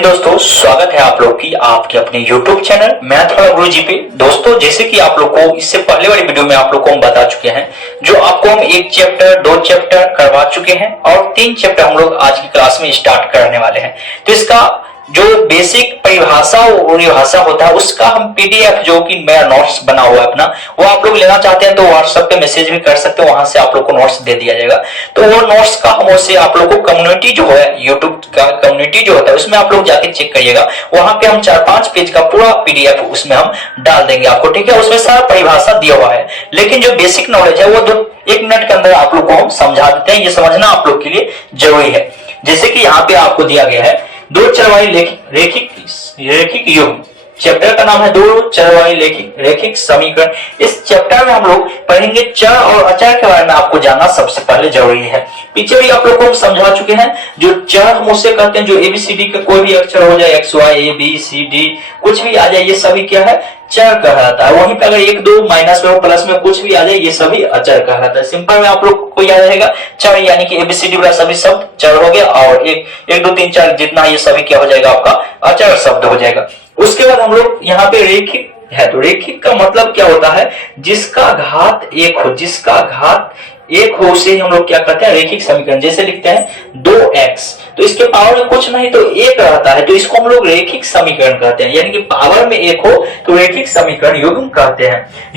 दिन दोस्तों, स्वागत है आप लोग की आपके अपने YouTube चैनल मैथ वाला गुरुजी पे। दोस्तों, जैसे कि आप लोग को इससे पहले वाली वीडियो में आप लोग को हम बता चुके हैं, जो आपको हम एक चैप्टर 2 चैप्टर करवा चुके हैं और 3 चैप्टर हम लोग आज की क्लास में स्टार्ट करने वाले हैं। तो इसका जो बेसिक परिभाषा होता है उसका हम पीडीएफ जो कि मेरा नोट्स बना हुआ है अपना, वो आप लोग लेना चाहते हैं तो व्हाट्सएप पे मैसेज भी कर सकते हो, वहां से आप लोग को नोट्स दे दिया जाएगा। तो वो नोट्स का हम उससे आप लोग को कम्युनिटी जो है, यूट्यूब का कम्युनिटी जो होता है उसमें आप लोग जाके चेक करिएगा। वहां पे हम 4-5 पेज का पूरा पीडीएफ उसमें हम डाल देंगे आपको, ठीक है। उसमें सारा परिभाषा दिया हुआ है, लेकिन जो बेसिक नॉलेज है वो 1 मिनट के अंदर आप लोग को हम समझा देते हैं। ये समझना आप लोग के लिए जरूरी है। जैसे कि यहाँ पे आपको दिया गया है दो चर वाली रैखिक युग्म। चैप्टर का नाम है दो चर वाली रैखिक समीकरण। इस चैप्टर में हम लोग पढ़ेंगे चर और अचर के बारे में। आपको जानना सबसे पहले जरूरी है। पीछे भी आप लोग को हम समझा चुके हैं। जो चर हम उससे कहते हैं जो एबीसीडी का कोई भी अक्षर हो जाए, X Y A B C D कुछ भी आ जाए, ये सभी क्या है, चर कहलाता है। वहीं पे अगर 1 2 माइनस में प्लस में कुछ भी आ जाए, ये सभी अचर कहलाता है। सिंपल में आप लोग को याद रहेगा, चर यानी कि एबीसीडी वाला सभी शब्द चर हो गया, और 1 2 3 4 जितना ये सभी क्या हो जाएगा, आपका अचर शब्द हो जाएगा। उसके बाद हम लोग यहाँ पे रेखिक है, तो रेखिक का मतलब क्या होता है, जिसका घात 1 हो, जिसका घात 1 हो उसे हम लोग क्या कहते हैं, रेखिक समीकरण। जैसे लिखते हैं 2x, तो इसके पावर में कुछ नहीं तो 1 रहता है, तो इसको हम लोग रेखिक समीकरण कहते हैं। यानी कि पावर में 1 हो तो रेखिक समीकरण युग्म कहते हैं।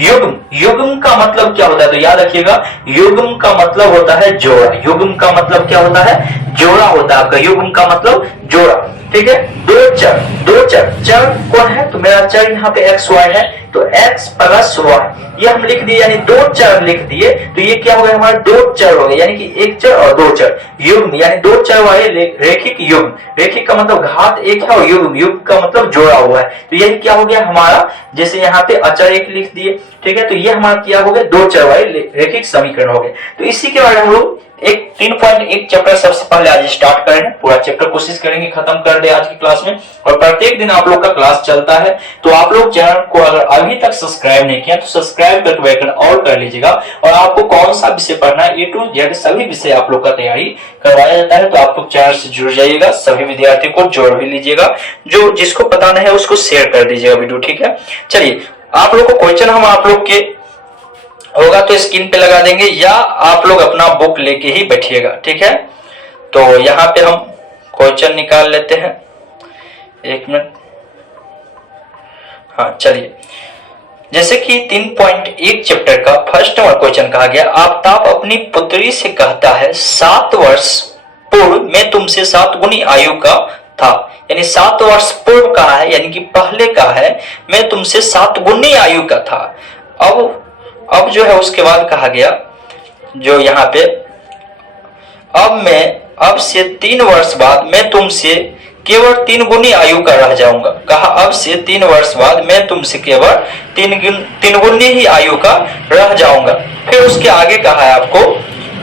युग्म का मतलब क्या होता है, तो याद रखिएगा, युग्म का मतलब होता है जोड़ा। युग्म का मतलब क्या होता है, जोड़ा होता है आपका। युग्म का मतलब जोड़ा, ठीक है। दो चर कौन है, तो मेरा चर यहाँ पे एक्स वाई है, तो x प्लस वाई ये हम लिख दिए, यानी 2 चर लिख दिए। तो ये क्या हो गया, हमारा 2 चर हो गए, यानी कि 1 चर और 2 चर। युग्म यानी 2 चर वाले रेखिक युग्म। रेखिक का मतलब घात 1 है और युग्म का मतलब जोड़ा हुआ है। तो यही क्या हो गया हमारा, जैसे यहाँ पे अचर 1 लिख दिए, ठीक है। तो ये हमारा क्या हो गया, 2 चर वाले रेखिक समीकरण हो गए। तो इसी के बारे में हम लोग 3.1 चैप्टर सबसे पहले आज स्टार्ट करें। पूरा चैप्टर कोशिश करेंगे खत्म कर दे आज की क्लास में, और प्रत्येक दिन आप लोग का क्लास चलता है। तो आप लोग चैनल को अगर अभी तक सब्सक्राइब नहीं किया तो सब्सक्राइब करके बेल आइकन ऑल कर लीजिएगा। और आपको कौन सा विषय पढ़ना है, A to Z सभी विषय आप लोग का तैयारी करवाया जाता है। तो आप लोग चैनल से जुड़ जाइएगा, सभी विद्यार्थियों को जोड़ भी लीजिएगा। जो जिसको पता नहीं है उसको शेयर कर दीजिएगा वीडियो, ठीक है। चलिए, आप लोग को क्वेश्चन हम आप लोग के होगा तो स्क्रीन पे लगा देंगे, या आप लोग अपना बुक लेके ही बैठिएगा, ठीक है। तो यहाँ पे हम क्वेश्चन निकाल लेते हैं, 1 मिनट। हाँ चलिए, जैसे कि 3.1 चैप्टर का फर्स्ट नंबर क्वेश्चन कहा गया, आफ्ताब अपनी पुत्री से कहता है 7 वर्ष पूर्व मैं तुमसे 7 गुनी आयु का था। यानी 7 वर्ष पूर्व कहा है, यानी कि पहले का है, मैं तुमसे 7 गुनी आयु का था। अब जो है उसके बाद कहा गया, जो यहाँ पे अब से 3 वर्ष बाद मैं तुमसे केवल 3 गुनी आयु का रह जाऊंगा। कहा अब से 3 वर्ष बाद मैं तुमसे केवल 3 गुनी ही आयु का रह जाऊंगा। फिर उसके आगे कहा है आपको,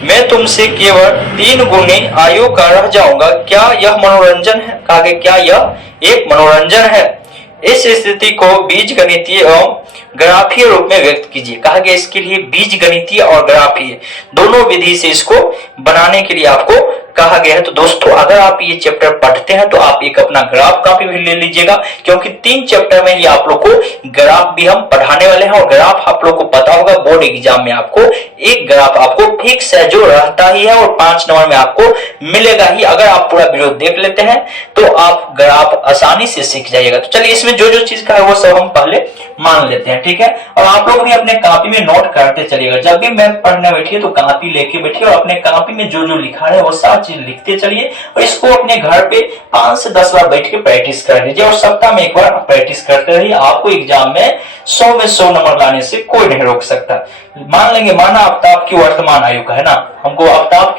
मैं तुमसे केवल 3 गुनी आयु का रह जाऊंगा, क्या यह मनोरंजन है। कहा गया क्या यह एक मनोरंजन है। इस स्थिति को बीजगणितीय एवं ग्राफीय रूप में व्यक्त कीजिए। कहा गया इसके लिए बीजगणितीय और ग्राफीय दोनों विधि से इसको बनाने के लिए आपको कहा गया है। तो दोस्तों, अगर आप ये चैप्टर पढ़ते हैं तो आप एक अपना ग्राफ कॉपी भी ले लीजिएगा, क्योंकि 3 चैप्टर में ही आप लोग को ग्राफ भी हम पढ़ाने वाले हैं। और ग्राफ आप लोग को पता होगा, बोर्ड एग्जाम में आपको एक ग्राफ आपको फिक्स है जो रहता ही है, और 5 नंबर में आपको मिलेगा ही। अगर आप पूरा वीडियो देख लेते हैं तो आप ग्राफ आसानी से सीख जाइएगा। तो चलिए, इसमें जो जो चीज का है वो सब हम पहले मान लेते हैं, ठीक है। और आप लोग भी अपने कॉपी में नोट करते चलिएगा। जब भी मैं पढ़ने बैठिए तो कॉपी लेके बैठिए, और अपने कॉपी में जो जो लिखा है वो सारी चीज लिखते चलिए। और इसको अपने घर पे 5 से 10 बार बैठ के प्रैक्टिस कर लीजिए, और सप्ताह में 1 बार प्रैक्टिस करते रहिए। आपको एग्जाम में 100 में 100 नंबर लाने से कोई नहीं रोक सकता। मान लेंगे, माना आफ्ताब की वर्तमान आयु का है ना, हमको आफ्ताब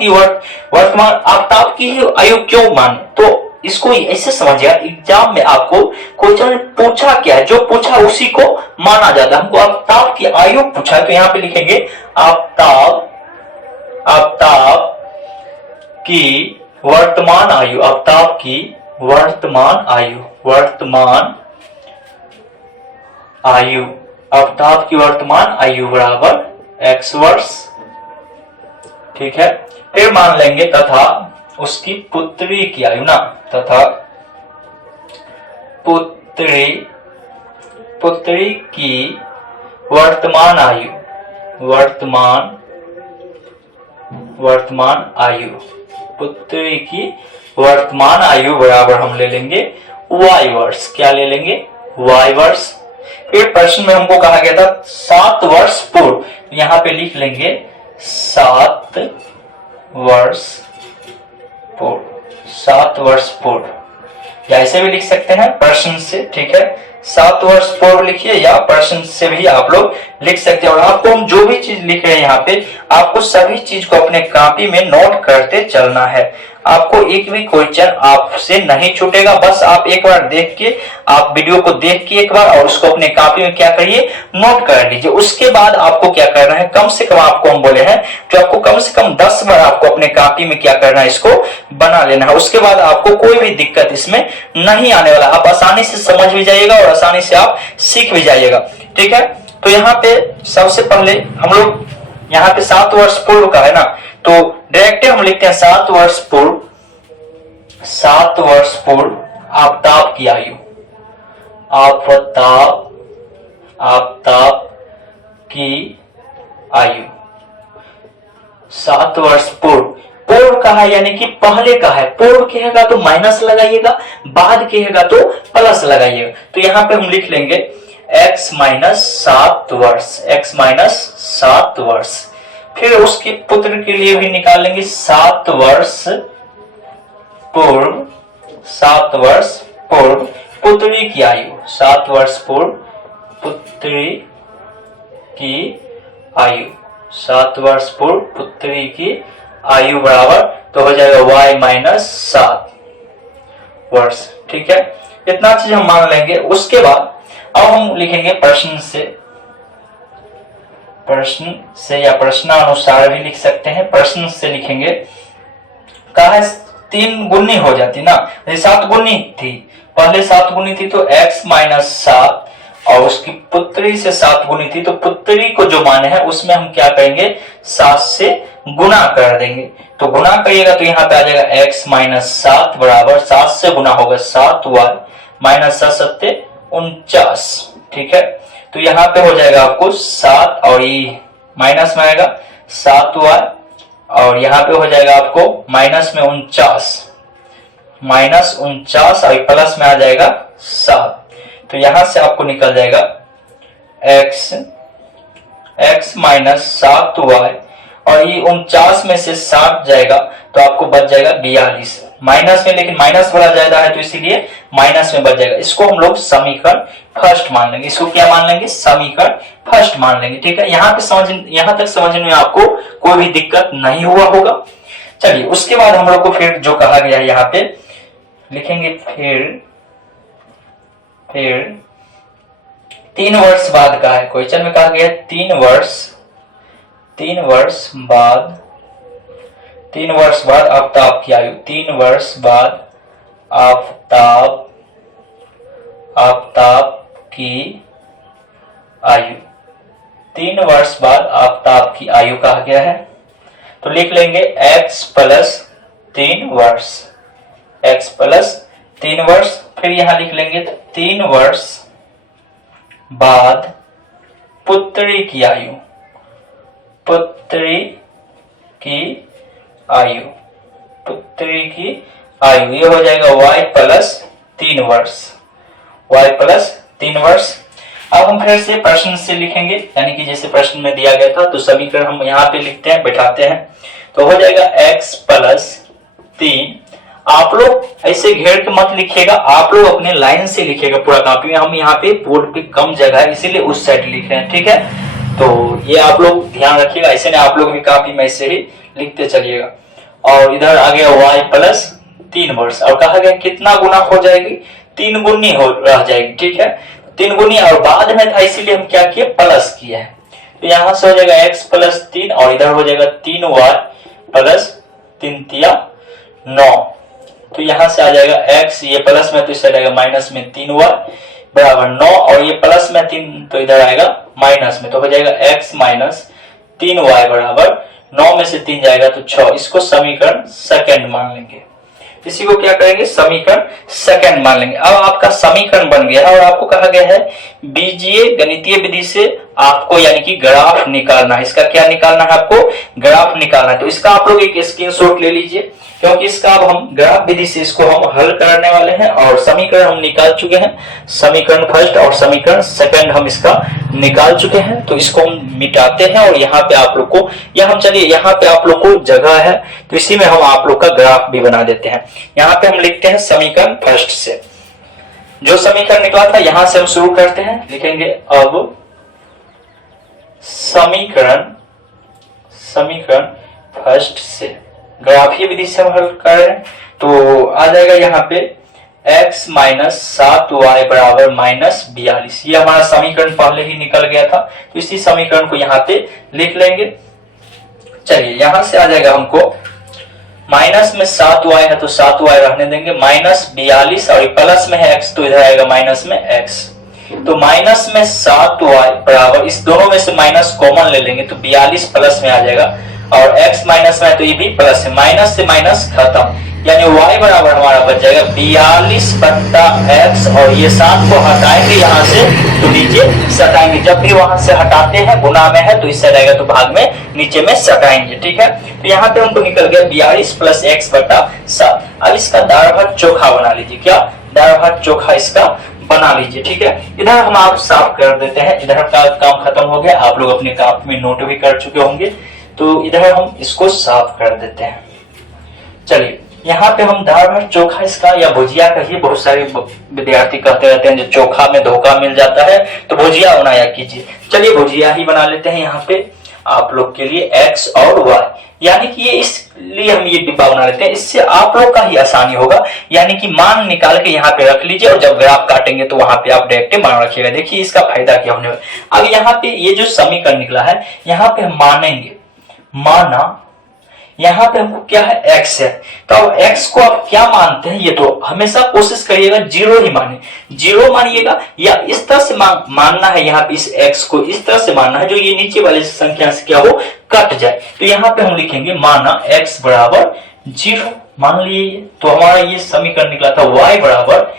की ही आयु क्यों माने, तो इसको ऐसे समझिए, एग्जाम में आपको क्वेश्चन पूछा क्या है, जो पूछा उसी को माना जाता है। हमको आफ्ताब की आयु पूछा है, तो यहाँ पे लिखेंगे आफ्ताब की वर्तमान आयु। आफ्ताब की वर्तमान आयु बराबर x वर्ष, ठीक है। फिर मान लेंगे तथा उसकी पुत्री की आयु ना, तथा पुत्री पुत्री की वर्तमान आयु, वर्तमान आयु, पुत्री की वर्तमान आयु बराबर हम ले लेंगे y वर्ष। क्या ले लेंगे? y वर्ष। फिर प्रश्न में हमको कहा गया था 7 वर्ष पूर्व, यहां पे लिख लेंगे 7 वर्ष पूर्व, 7 वर्ष पूर्व, या ऐसे भी लिख सकते हैं प्रश्न से, ठीक है। 7 वर्ष पूर्व लिखिए या प्रश्न से भी आप लोग लिख सकते हैं। और आपको हम जो भी चीज लिख रहे हैं यहाँ पे, आपको सभी चीज को अपने कॉपी में नोट करते चलना है। आपको एक भी क्वेश्चन आपसे नहीं छूटेगा। बस आप एक बार देख के, आप वीडियो को देख के एक बार और उसको अपने कॉपी में क्या करिए, नोट कर लीजिए। उसके बाद आपको क्या करना है, कम से कम आपको हम बोले हैं कि आपको कम से कम 10 बार आपको अपने कॉपी में क्या करना है, इसको बना लेना है। उसके बाद आपको कोई भी दिक्कत इसमें नहीं आने वाला, आप आसानी से समझ भी जाइएगा और आसानी से आप सीख भी जाइएगा, ठीक है। तो यहाँ पे सबसे पहले हम लोग यहाँ पे 7 वर्ष पूर्व का है ना, तो डायरेक्ट हम लिखते हैं 7 वर्ष पूर्व, 7 वर्ष पूर्व आफताब की आयु, आफताब की आयु 7 वर्ष पूर्व। पूर्व का है यानी कि पहले का है, पूर्व कहेगा तो माइनस लगाइएगा, बाद कहेगा तो प्लस लगाइएगा। तो यहाँ पे हम लिख लेंगे x माइनस 7 वर्ष, x माइनस 7 वर्ष। फिर उसके पुत्र के लिए भी निकाल लेंगे 7 वर्ष पूर्व, 7 वर्ष पूर्व पुत्री की आयु, 7 वर्ष पूर्व पुत्री की आयु, 7 वर्ष पूर्व पुत्री की आयु बराबर तो हो जाएगा y माइनस 7 वर्ष, ठीक है। इतना चीज हम मान लेंगे। उसके बाद अब हम लिखेंगे प्रश्न से या प्रश्नानुसार भी लिख सकते हैं। प्रश्न से लिखेंगे, कहा 3 गुनी हो जाती ना, 7 गुनी थी, पहले 7 गुनी थी तो x माइनस 7, और उसकी पुत्री से 7 गुनी थी, तो पुत्री को जो मान है उसमें हम क्या करेंगे, 7 से गुना कर देंगे। तो गुना करिएगा तो यहाँ पे आ जाएगा x माइनस 7 बराबर 7 से गुना होगा 7y माइनस 7 सत्ते 49, ठीक है। तो यहाँ पे हो जाएगा आपको 7 और ये माइनस में आएगा 7y, और यहाँ पे हो जाएगा आपको माइनस में 49, माइनस 49 और प्लस में आ जाएगा 7। तो यहां से आपको निकल जाएगा x माइनस 7y, और ये 49 में से 7 जाएगा तो आपको बच जाएगा 42 माइनस में, लेकिन माइनस बड़ा ज्यादा है तो इसीलिए माइनस में बच जाएगा। इसको हम लोग समीकरण फर्स्ट मान लेंगे। इसको क्या मान लेंगे, समीकरण फर्स्ट मान लेंगे, ठीक है। यहाँ तक समझने में आपको कोई भी दिक्कत नहीं हुआ होगा। चलिए उसके बाद हम लोग को फिर जो कहा गया है यहाँ पे लिखेंगे, फिर 3 वर्ष बाद का है, क्वेश्चन में कहा गया है 3 वर्ष बाद आफताब की आयु, 3 वर्ष बाद आफताब की आयु, 3 वर्ष बाद आफताब की आयु कहा गया है। तो लिख लेंगे x प्लस 3 वर्ष, x प्लस 3 वर्ष। फिर यहां लिख लेंगे 3 वर्ष बाद पुत्री की आयु, पुत्री की आयु, पुत्री की आयु, ये हो जाएगा y प्लस 3 वर्ष, y प्लस 3 वर्ष। अब हम फिर से प्रश्न से लिखेंगे, यानी कि जैसे प्रश्न में दिया गया था तो समीकरण हम यहाँ पे लिखते हैं, बैठाते हैं, तो हो जाएगा x प्लस 3। आप लोग ऐसे घेर के मत लिखिएगा, आप लोग अपने लाइन से लिखिएगा पूरा कॉपी में। हम यहाँ पे बोर्ड पे कम जगह है इसीलिए उस साइड लिख रहे हैं, ठीक है। तो ये आप लोग ध्यान रखिएगा, ऐसे नहीं आप लोग भी कॉपी में ऐसे ही लिखते चलिएगा। और इधर आ गया y प्लस 3 वर्ष, और कहा गया कितना गुना हो जाएगी, 3 गुनी हो रह जाएगी, ठीक है। 3 गुनी और बाद में था इसीलिए हम क्या किए, प्लस किए हैं। तो यहां से हो जाएगा x प्लस 3 और इधर हो जाएगा 3y प्लस 3 तिया 9। तो यहां से आ जाएगा x, ये प्लस में तो इस साइड आएगा माइनस में 3y बराबर 9, और ये प्लस में 3 तो इधर आएगा माइनस में, तो हो जाएगा x माइनस 3y बराबर 9 में से 3 जाएगा तो 6। इसको समीकरण सेकंड मान लेंगे। इसी को क्या करेंगे, समीकरण सेकंड मान लेंगे। अब आपका समीकरण बन गया और आपको कहा गया है बीजीय गणितीय विधि से आपको यानी कि ग्राफ निकालना है। इसका क्या निकालना है, आपको ग्राफ निकालना है। तो इसका आप लोग एक स्क्रीनशॉट ले लीजिए, क्योंकि इसका अब हम ग्राफ विधि से इसको हम हल करने वाले हैं और समीकरण हम निकाल चुके हैं। समीकरण फर्स्ट और समीकरण सेकंड हम इसका निकाल चुके हैं। तो इसको हम मिटाते हैं और यहाँ पे आप लोग को चलिए यहाँ पे आप लोग को जगह है तो इसी में हम आप लोग का ग्राफ भी बना देते हैं। यहाँ पे हम लिखते हैं समीकरण फर्स्ट से जो समीकरण निकला था, यहां से हम शुरू करते हैं। लिखेंगे अब समीकरण फर्स्ट से ग्राफीय विधि से हम हल कर रहे हैं। तो आ जाएगा यहाँ पे x माइनस 7y बराबर माइनस 42। ये हमारा समीकरण पहले ही निकल गया था, तो इसी समीकरण को यहाँ पे लिख लेंगे। चलिए यहां से आ जाएगा हमको माइनस में 7y है तो 7y रहने देंगे, माइनस 42 और प्लस में है x तो इधर आएगा माइनस में x। तो माइनस में 7y बराबर, इस दोनों में से माइनस कॉमन ले लेंगे तो 42 प्लस में आ जाएगा और x माइनस में है तो ये भी प्लस है, माइनस से माइनस खत्म, यानी y बराबर हमारा बच जाएगा 42 बट्टा x और ये 7 को हटाएंगे यहाँ से तो नीचे सटाएंगे। जब भी वहां से हटाते हैं गुना में है तो इससे रहेगा तो भाग में नीचे में सटाएंगे। ठीक है, तो यहाँ पे हमको निकल गया 42 प्लस x बट्टा 7। अब इसका दाल भात चोखा बना लीजिए। क्या, दाल भात चोखा इसका बना लीजिए। ठीक है, इधर हम आप साफ कर देते हैं। इधर का काम खत्म हो गया, आप लोग अपने कॉपी में नोट भी कर चुके होंगे, तो इधर हम इसको साफ कर देते हैं। चलिए यहाँ पे हम दाल भात चोखा इसका या भुजिया कहिए, बहुत सारे विद्यार्थी कहते रहते हैं जो चोखा में धोखा मिल जाता है तो भुजिया बनाया कीजिए। चलिए भुजिया ही बना लेते हैं यहाँ पे आप लोग के लिए x और y, यानी कि ये इसलिए हम ये डिब्बा बना लेते हैं, इससे आप लोग का ही आसानी होगा। यानी कि मान निकाल के यहाँ पे रख लीजिए और जब ग्राफ काटेंगे तो वहां पे आप डायरेक्ट मान रखिएगा। देखिए इसका फायदा क्या होने वाला। अब यहाँ पे ये जो समीकरण निकला है यहाँ पे हम मानेंगे, माना यहाँ पे हमको क्या है, x है। तो अब x को आप क्या मानते हैं, ये तो हमेशा कोशिश करिएगा जीरो ही माने, जीरो मानिएगा या इस तरह से मानना है। यहाँ पे इस x को इस तरह से मानना है जो ये नीचे वाले संख्या से क्या हो, कट जाए। तो यहाँ पे हम लिखेंगे माना x बराबर 0 मान लिए, तो हमारा ये समीकरण निकला था y बराबर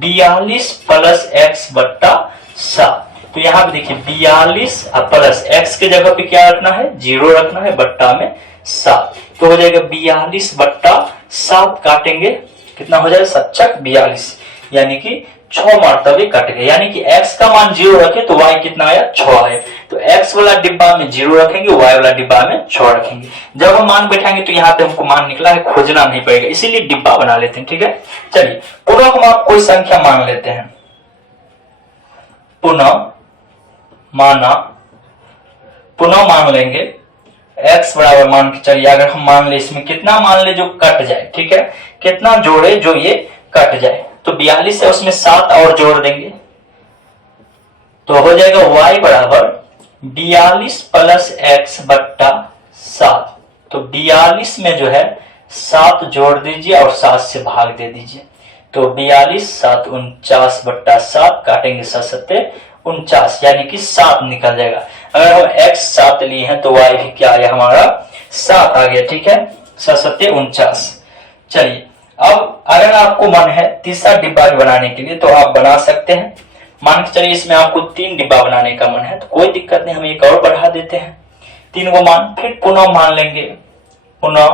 42 प्लस x बट्टा 7। तो यहाँ पे देखिए 42 प्लस x के जगह पे क्या रखना है, 0 रखना है, बट्टा में 7। तो हो जाएगा 42 बट्टा 7, काटेंगे कितना हो जाएगा, 7 42, यानी कि 6 मरतबे कट गए। यानी कि x का मान 0 रखे तो y कितना आया, 6 आया। तो x वाला डिब्बा में 0 रखेंगे, y वाला डिब्बा में 6 रखेंगे। जब हम मान बैठाएंगे तो यहाँ पे हमको मान निकला है, खोजना नहीं पड़ेगा, इसीलिए डिब्बा बना लेते हैं। ठीक है, चलिए पुनः हम आप कोई संख्या मान लेते हैं। पुनः मान लेंगे x बराबर, मान के चलिए अगर हम मान ले इसमें कितना मान ले जो कट जाए। ठीक है, कितना जोड़े जो ये कट जाए, तो 42 है उसमें 7 और जोड़ देंगे तो हो जाएगा y बराबर 42 प्लस x बट्टा 7। तो 42 में जो है 7 जोड़ दीजिए और 7 से भाग दे दीजिए, तो 42 7 49 बट्टा 7, काटेंगे 7 7 49, यानी कि 7 निकल जाएगा। अगर हम x 7 लिए हैं तो y भी क्या आया हमारा, 7 आ गया। ठीक है, 7 7 49। चलिए अब अगर आपको मन है तीसरा डिब्बा बनाने के लिए तो आप बना सकते हैं। मान के चलिए इसमें आपको 3 डिब्बा बनाने का मन है तो कोई दिक्कत नहीं, हम एक और बढ़ा देते हैं 3 को मान, फिर पुनः मान लेंगे। पुनः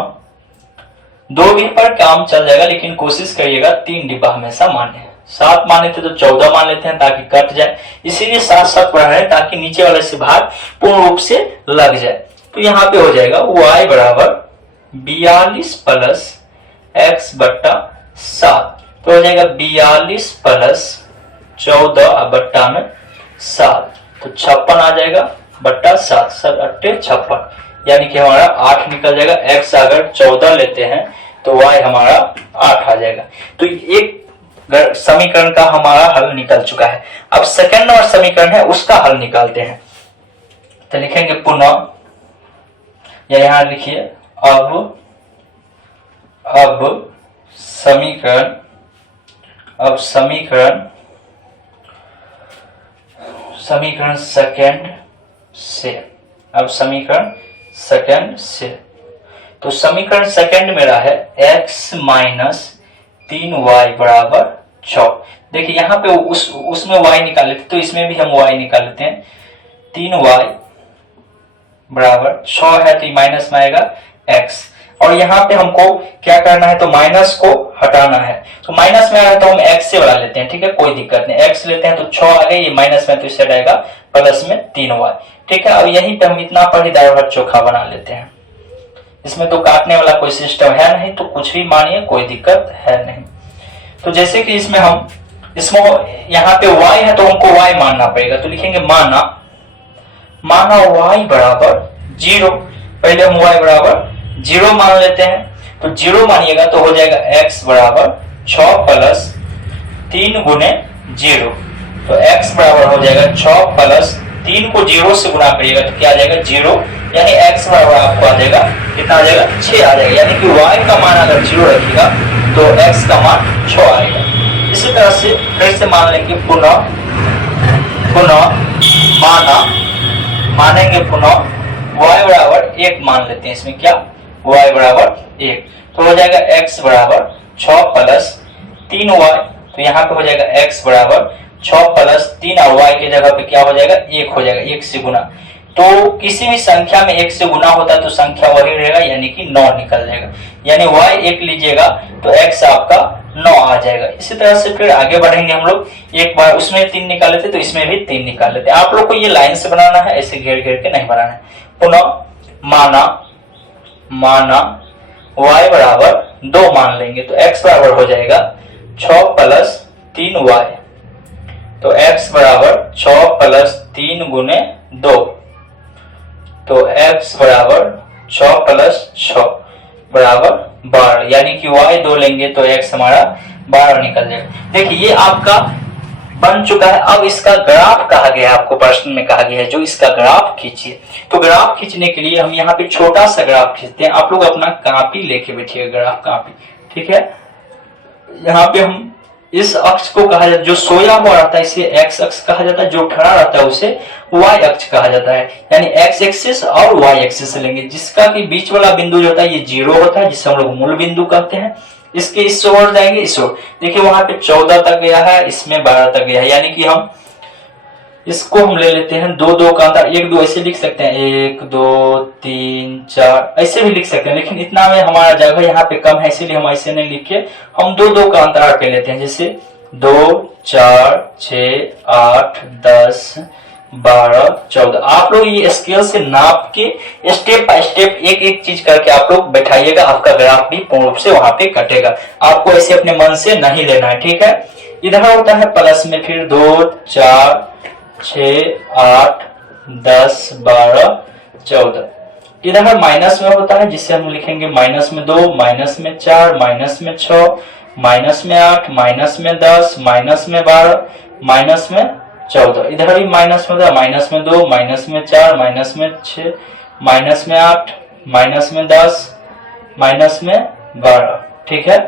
2 भी पर काम चल जाएगा, लेकिन कोशिश करिएगा 3 डिब्बा हमेशा माने। 7 माने थे तो 14 मान लेते हैं ताकि कट जाए, इसीलिए 7 7 बढ़ा रहे हैं ताकि नीचे वाले से भाग पूर्ण रूप से लग जाए। तो यहाँ पे हो जाएगा y बराबर 42 प्लस x बट्टा 7। तो हो जाएगा 42 प्लस 14 बट्टा में 7, तो 56 आ जाएगा बट्टा 7, 7 8 56, यानी कि हमारा 8 निकल जाएगा। x अगर 14 लेते हैं तो y हमारा 8 आ जाएगा। तो एक समीकरण का हमारा हल निकल चुका है। अब सेकंड और समीकरण है उसका हल निकालते हैं। तो लिखेंगे पुनः, या यहां लिखिए अब समीकरण सेकंड से, अब समीकरण सेकंड से। तो समीकरण सेकंड मेरा है x माइनस 3y बराबर 6। देखिए यहाँ पे उसमें y निकाल लेते तो इसमें भी हम y निकाल लेते हैं। 3y बराबर 6 है तो माइनस में आएगा x, और यहाँ पे हमको क्या करना है तो माइनस को हटाना है। तो माइनस में आया तो हम x से बढ़ा लेते हैं, ठीक है, कोई दिक्कत नहीं। x लेते हैं तो 6 आ गए, ये माइनस में तो इससे आएगा प्लस में 3y, ठीक है। अब यहीं पे हम इतना पर ही दाल भात चोखा बना लेते हैं। इसमें तो काटने वाला कोई सिस्टम है नहीं, तो कुछ भी मानिए, कोई दिक्कत है नहीं। तो जैसे कि इसमें यहाँ पे y है तो हमको y मानना पड़ेगा, तो लिखेंगे माना y बराबर 0। पहले हम y बराबर 0 मान लेते हैं, तो 0 मानिएगा तो हो जाएगा x बराबर 6 प्लस 3 गुने 0। तो x बराबर हो जाएगा 6 प्लस 3 को 0 से गुना करिएगा तो क्या आ जाएगा 0, यानी x बराबर आपको आ जाएगा कितना आ जाएगा 6 आ जाएगा। यानी कि y का मान अगर 0 रखिएगा तो x का मान 6 आएगा। इसी तरह से फिर से मान लेंगे पुनः मानेंगे पुनः y बराबर 1 मान लेते हैं। इसमें क्या y बराबर 1, तो हो जाएगा x बराबर 6 प्लस 3y, तो यहाँ पे हो जाएगा x बराबर 6 प्लस 3 और y के जगह पे क्या हो जाएगा 1 हो जाएगा, 1 से गुना। तो किसी भी संख्या में 1 से गुना होता है तो संख्या वही रहेगा, यानी कि 9 निकल जाएगा। यानी y 1 लीजिएगा तो x आपका 9 आ जाएगा। इसी तरह से फिर आगे बढ़ेंगे हम लोग। एक बार उसमें 3 निकाल लेते तो इसमें भी 3 निकाल लेते। आप लोग को ये लाइन से बनाना है, ऐसे घेर घेर के नहीं बनाना है। पुनः माना y बराबर 2 मान लेंगे तो x बराबर हो जाएगा 6 प्लस 3y, तो x बराबर 6 प्लस 3 गुने 2, तो x बराबर 6 प्लस 6 बराबर 12, यानी कि y 2 लेंगे तो x हमारा 12 निकल जाएगा। देखिए ये आपका बन चुका है। अब इसका ग्राफ कहा गया है, आपको प्रश्न में कहा गया है जो इसका ग्राफ खींचिए। तो ग्राफ खींचने के लिए हम यहाँ पे छोटा सा ग्राफ खींचते हैं। आप लोग अपना कॉपी लेके बैठिएगा, ग्राफ कॉपी, ठीक है। यहाँ पे हम इस अक्ष को कहा जाता है, जो सोया हुआ रहता है इसे x अक्ष कहा जाता है, जो खड़ा रहता है उसे y अक्ष कहा जाता है। यानी x एक्सिस और y एक्सिस लेंगे, जिसका कि बीच वाला बिंदु जो होता है ये 0 होता है, जिसे हम लोग मूल बिंदु कहते हैं। इसके इस ओर जाएंगे, इस ओर देखिए वहां पे 14 तक गया है, इसमें 12 तक गया है। यानी कि हम इसको हम ले लेते हैं 2 का अंतर, 1 2 ऐसे लिख सकते हैं, 1 2 3 4 ऐसे भी लिख सकते हैं, लेकिन इतना में हमारा जगह यहाँ पे कम है, इसीलिए हम ऐसे नहीं लिख के हम 2 का अंतराल पे लेते हैं। जैसे 2 4 6 8 10 12 14। आप लोग ये स्केल से नाप के स्टेप बाय स्टेप एक एक चीज करके आप लोग बैठाइएगा, आपका ग्राफ भी पूर्ण रूप से वहां पे कटेगा। आपको ऐसे अपने मन से नहीं लेना है, ठीक है। इधर होता है प्लस में, फिर 2 4 6 8 10 12 14। इधर माइनस में होता है, जिससे हम लिखेंगे माइनस में 2 माइनस में 4 माइनस में 6 माइनस में 8 माइनस में 10 माइनस में 12 माइनस में 14। इधर भी माइनस में होता है, माइनस में 2 माइनस में 4 माइनस में 6 माइनस में 8 माइनस में 10 माइनस में 12, ठीक है।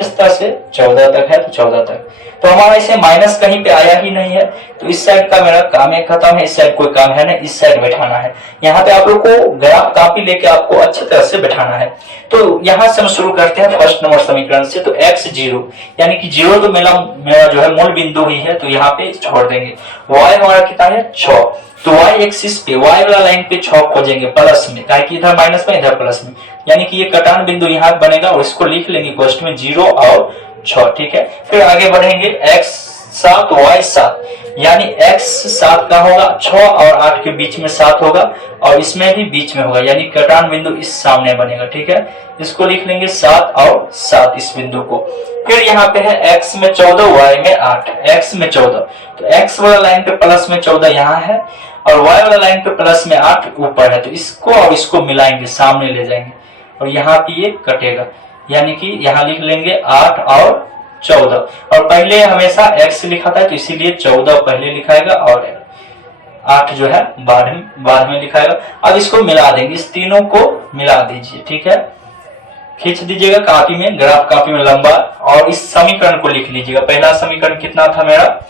इस तरह से 14 तक है तो 14 तक। तो हमारा इसे माइनस कहीं पे आया ही नहीं है, तो इस साइड का मेरा काम है खत्म है, इस साइड कोई काम है ना, इस साइड बैठाना है। यहाँ पे आप लोग को ग्राफ कॉपी लेके आपको अच्छी तरह से बैठाना है। तो यहाँ से हम शुरू करते हैं फर्स्ट नंबर समीकरण से। तो x 0 यानी कि 0 तो मेरा जो है मूल बिंदु ही है, तो यहाँ पे छोड़ देंगे। y हमारा कितना है 6, तो y एक्सिस पे y वाला लाइन पे 6 खोजेंगे प्लस में, ताकि कि इधर माइनस में इधर प्लस में, यानी कि ये कटान बिंदु यहाँ बनेगा और इसको लिख लेंगे क्वेश्चन में 0 और 6, ठीक है। फिर आगे बढ़ेंगे x 7 y 7, यानी x 7 का होगा 6 और 8 के बीच में 7 होगा और इसमें भी बीच में होगा, यानी कटान बिंदु इस सामने बनेगा, ठीक है। इसको लिख लेंगे 7 और 7 इस बिंदु को। फिर यहाँ पे है x में 14 y में 8, x में 14, तो x वाला लाइन पे प्लस में 14 यहाँ है और y वाला लाइन पे प्लस में 8 ऊपर है, तो इसको और इसको मिलाएंगे, सामने ले जाएंगे और यहाँ पे ये कटेगा, यानी कि यहाँ लिख लेंगे 8 और 14। और पहले हमेशा x लिखा था तो इसीलिए 14 पहले लिखाएगा और 8 जो है बाद में लिखाएगा। अब इसको मिला देंगे, इस तीनों को मिला दीजिए, ठीक है। खींच दीजिएगा कॉपी में, ग्राफ कॉपी में लंबा, और इस समीकरण को लिख लीजिएगा। पहला समीकरण कितना था मेरा,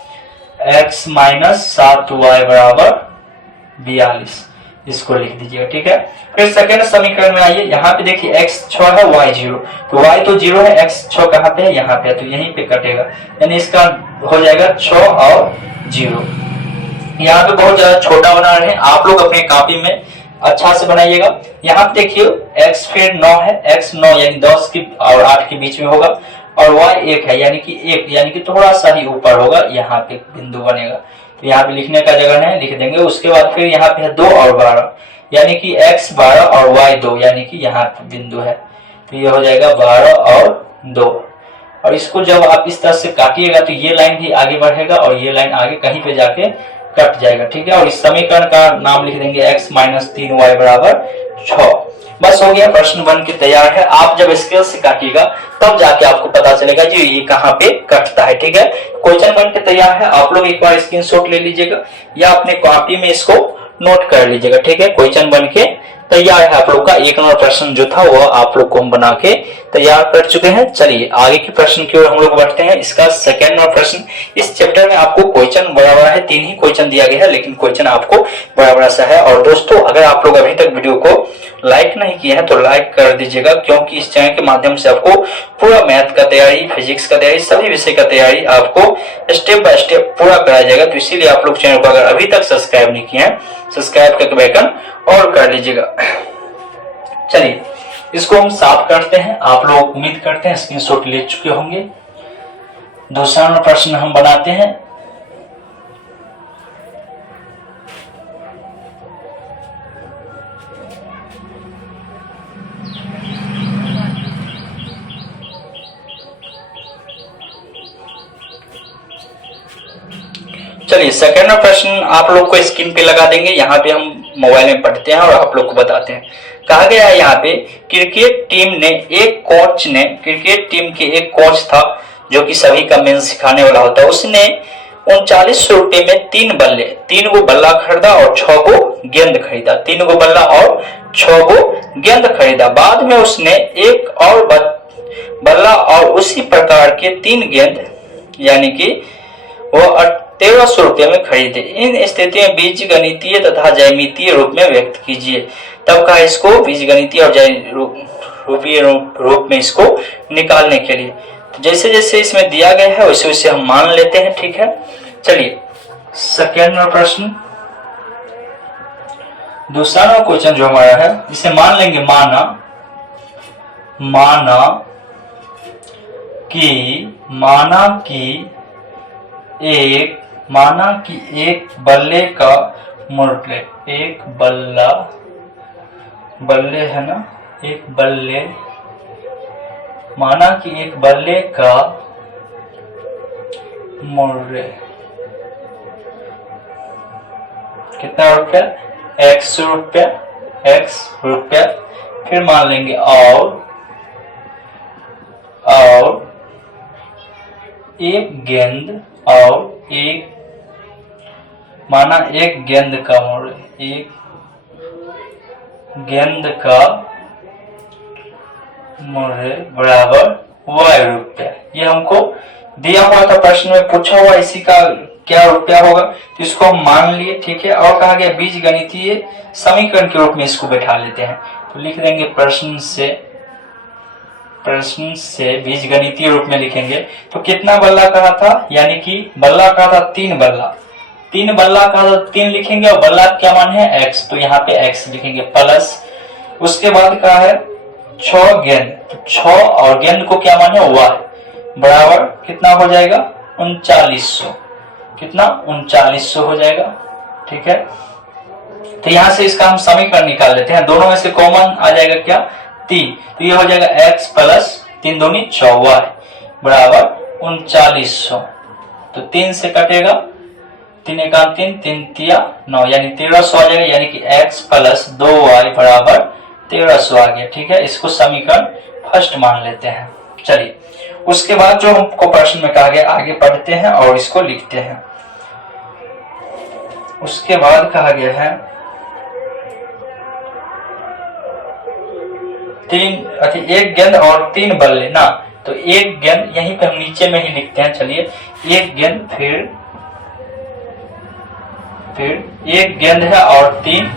x माइनस 7y बराबर 42। इसको लिख दीजिएगा, ठीक है। फिर सेकंड समीकरण में आइए, यहाँ पे देखिए x 6 है, y 0, तो y तो 0 है, x 6 कहाँ पे है, यहाँ पे है, तो यहीं पे कटेगा, यानी इसका हो जाएगा 6 और 0। यहाँ पे बहुत ज्यादा छोटा बना रहे हैं, आप लोग अपने कॉपी में अच्छा से बनाइएगा। यहाँ पे देखिए x फिर 9 है, x 9 यानी 10 की और 8 के बीच में होगा, और y 1 है यानी कि 1 यानी कि थोड़ा सा ही ऊपर होगा, यहाँ पे बिंदु बनेगा, तो यहाँ पे लिखने का जगह नहीं, लिख देंगे। उसके बाद फिर यहाँ पे है 2 और 12 यानी कि x 12 और y 2 यानी कि यहाँ पे बिंदु है, तो ये हो जाएगा 12 और 2। और इसको जब आप इस तरह से काटिएगा तो ये लाइन भी आगे बढ़ेगा और ये लाइन आगे कहीं पे जाके कट जाएगा, ठीक है। और इस समीकरण का नाम लिख देंगे x - 3y बराबर 6। बस हो गया, प्रश्न बन के तैयार है। आप जब स्केल से काटिएगा तब जाके आपको पता चलेगा जी ये कहाँ पे कटता है, ठीक है। क्वेश्चन बन के तैयार है, आप लोग एक बार स्क्रीनशॉट ले लीजिएगा या अपने कॉपी में इसको नोट कर लीजिएगा, ठीक है। क्वेश्चन बन के तैयार है आप लोग का, एक नंबर प्रश्न जो था वो आप लोग को हम बना के तैयार कर चुके हैं। चलिए आगे के प्रश्न की ओर हम लोग बढ़ते हैं। इसका सेकंड नंबर प्रश्न, इस चैप्टर में आपको क्वेश्चन बड़ा बड़ा है, 3 ही क्वेश्चन दिया गया है, लेकिन क्वेश्चन आपको बड़ा बड़ा सा है। और दोस्तों अगर आप लोग अभी तक वीडियो को लाइक नहीं किए हैं तो लाइक कर दीजिएगा, क्योंकि इस चैनल के माध्यम से आपको पूरा मैथ का तैयारी, फिजिक्स का तैयारी, सभी विषय का तैयारी आपको स्टेप बाय स्टेप पूरा कराया जाएगा। तो इसीलिए आप लोग चैनल को अगर अभी तक सब्सक्राइब नहीं किए हैं, सब्सक्राइब करके बेल और कर लीजिएगा। चलिए इसको हम साफ करते हैं, आप लोग उम्मीद करते हैं स्क्रीनशॉट ले चुके होंगे। दूसरा प्रश्न हम बनाते हैं। चलिए सेकंड प्रश्न आप लोग को स्क्रीन पे लगा देंगे, यहाँ पे हम मोबाइल में पढ़ते हैं और आप लोग को बताते हैं। कहा गया है यहाँ पे क्रिकेट टीम के एक कोच था जो कि सभी का मेन सिखाने वाला होता है। उसने 3900 रुपए में 3 गो बल्ला खरीदा और 6 गो गेंद खरीदा। 3 गो बल्ला और 6 गो गेंद खरीदा। बाद में उसने एक और बल्ला और उसी प्रकार के 3 गेंद यानी कि वो 1300 रुपये में खरीदे। इन स्थिति में बीजगणितीय तथा ज्यामितीय रूप में व्यक्त कीजिए। तब कहा इसको बीजगणितीय और ज्यामितीय रूप में इसको निकालने के लिए। तो जैसे जैसे इसमें दिया गया है वैसे वैसे हम मान लेते हैं, ठीक है। चलिए सेकेंड प्रश्न, दूसरा क्वेश्चन जो हमारा है, इसे मान लेंगे माना कि एक बल्ले का मूल्य, एक बल्ले है ना, एक बल्ले, माना कि एक बल्ले का मूल्य कितना रुपया, x रुपया। फिर मान लेंगे और एक गेंद माना एक गेंद का मूल्य, एक गेंद का मूल्य बराबर y रुपया। ये हमको दिया हुआ था, प्रश्न में पूछा हुआ इसी का क्या रुपया होगा, तो इसको हम मान लिए, ठीक है। और कहा गया बीजगणितीय समीकरण के रूप में इसको बैठा लेते हैं, तो लिख देंगे प्रश्न से बीजगणितीय रूप में लिखेंगे। तो कितना बल्ला कहा था, यानी कि बल्ला कहा था 3 बल्ला कहा था 3 लिखेंगे और बल्ला क्या मान है x, तो यहाँ पे x लिखेंगे प्लस। उसके बाद कहा है 6 गेंद, तो 6 और गेंद को क्या मान है y बराबर कितना हो जाएगा 3900, कितना 3900 हो जाएगा, ठीक है। तो यहाँ से इसका हम समीकरण निकाल लेते हैं, दोनों में से कॉमन आ जाएगा क्या 3, तो ये हो जाएगा x प्लस 3 दूनी 6 y बराबर 3900। तो 3 से कटेगा, 3 एका 3, 3 तिया 9 यानी 1300 आ जाएगा, यानी कि x प्लस 2y बराबर 1300 आ गया, ठीक है। इसको समीकरण फर्स्ट मान लेते हैं। चलिए उसके बाद जो हमको प्रश्न में कहा गया आगे पढ़ते हैं और इसको लिखते हैं। उसके बाद कहा गया है एक गेंद और 3 बल्ले ना, तो एक गेंद यहीं पे हम नीचे में ही लिखते हैं। चलिए एक गेंद, फिर एक गेंद है और 3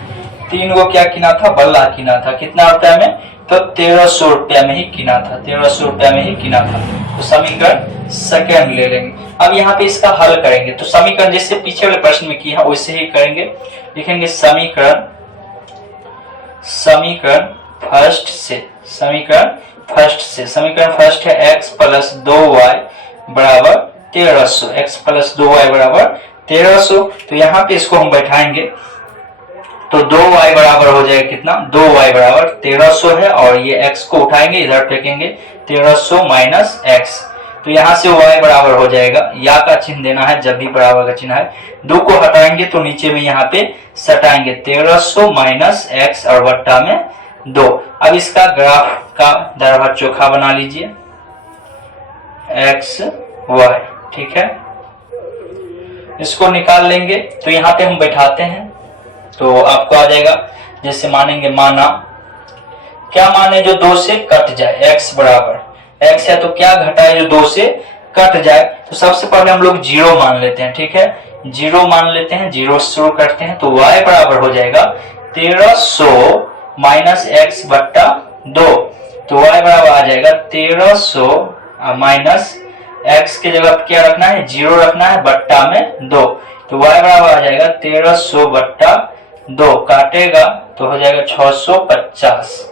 3 को क्या किना था, बल्ला किना था। कितना रुपया में, तो 1300 रुपया में ही किना था, 1300 रुपया में ही किना था। तो समीकरण सेकंड ले लेंगे। अब यहाँ पे इसका हल करेंगे, तो समीकरण जैसे पीछे वाले प्रश्न में किया वैसे ही करेंगे। लिखेंगे समीकरण फर्स्ट से, समीकरण फर्स्ट है x प्लस 2y बराबर 1300, x प्लस 2y बराबर 1300। तो यहाँ पे इसको हम बैठाएंगे तो 2y बराबर हो जाएगा कितना, 2y बराबर 1300 है, और ये x को उठाएंगे इधर फेंकेंगे 1300 माइनस x, तो यहाँ से y बराबर हो जाएगा, या का चिन्ह देना है जब भी बराबर का चिन्ह है। 2 को हटाएंगे तो नीचे में यहाँ पे सटाएंगे 1300 माइनस x और बट्टा में 2। अब इसका ग्राफ का दरभा चोखा बना लीजिए x y, ठीक है। इसको निकाल लेंगे तो यहाँ पे हम बैठाते हैं तो आपको आ जाएगा, जैसे मानेंगे माना, क्या माने जो 2 से कट जाए, x बराबर x है तो क्या घटाए जो 2 से कट जाए। तो सबसे पहले हम लोग 0 मान लेते हैं, ठीक है, 0 मान लेते हैं, 0 से शुरू करते हैं। तो y बराबर हो जाएगा 1300 माइनस x बट्टा 2, तो y बराबर आ जाएगा 1300 माइनस x के जगह क्या रखना है, 0 रखना है, बट्टा में 2, तो y बराबर आ जाएगा 1300 बट्टा 2, काटेगा तो हो जाएगा 650,